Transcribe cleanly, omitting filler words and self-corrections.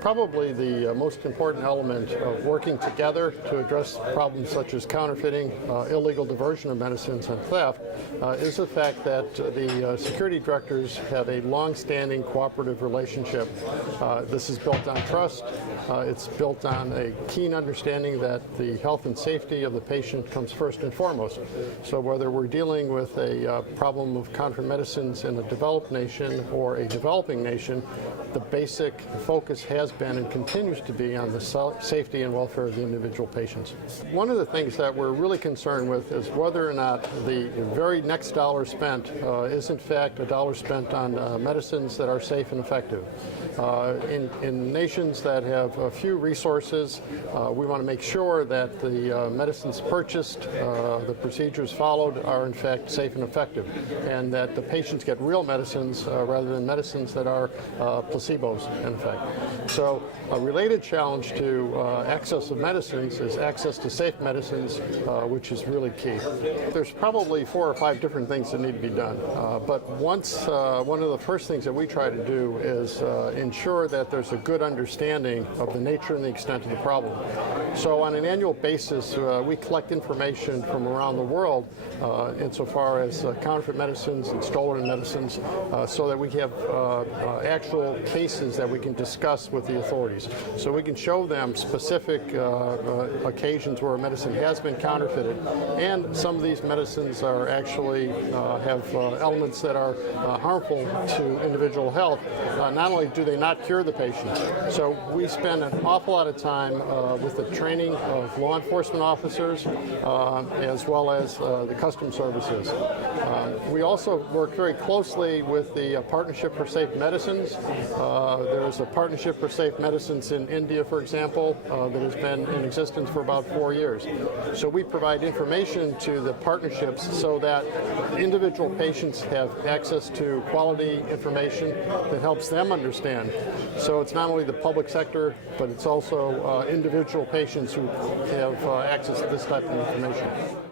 Probably the most important element of working together to address problems such as counterfeiting, illegal diversion of medicines, and theft is the fact that the security directors have a long-standing cooperative relationship. This is built on trust. It's built on a keen understanding that the health and safety of the patient comes first and foremost. So whether we're dealing with a problem of counterfeit medicines in a developed nation or a developing nation, the basic focus has been and continues to be on the safety and welfare of the individual patients. One of the things that we're really concerned with is whether or not the very next dollar spent is in fact a dollar spent on medicines that are safe and effective. In nations that have a few resources, we want to make sure that the medicines purchased, the procedures followed are in fact safe and effective, and that the patients get real medicines rather than medicines that are placebos in effect. So a related challenge to access of medicines is access to safe medicines, which is really key. There's probably 4 or 5 different things that need to be done, but one of the first things that we try to do is ensure that there's a good understanding of the nature and the extent of the problem. So on an annual basis, we collect information from around the world insofar as counterfeit medicines and stolen medicines, so that we have actual cases that we can discuss with the authorities. So we can show them specific occasions where a medicine has been counterfeited, and some of these medicines are actually have elements that are harmful to individual health. Not only do they not cure the patient, so we spend an awful lot of time with the training of law enforcement officers as well as the customs services. We also work very closely with the Partnership for Safe Medicines. There is a Partnership for Safe Medicines in India, for example, that has been in existence for about 4 years. So we provide information to the partnerships so that individual patients have access to quality information that helps them understand. So it's not only the public sector, but it's also individual patients who have access to this type of information.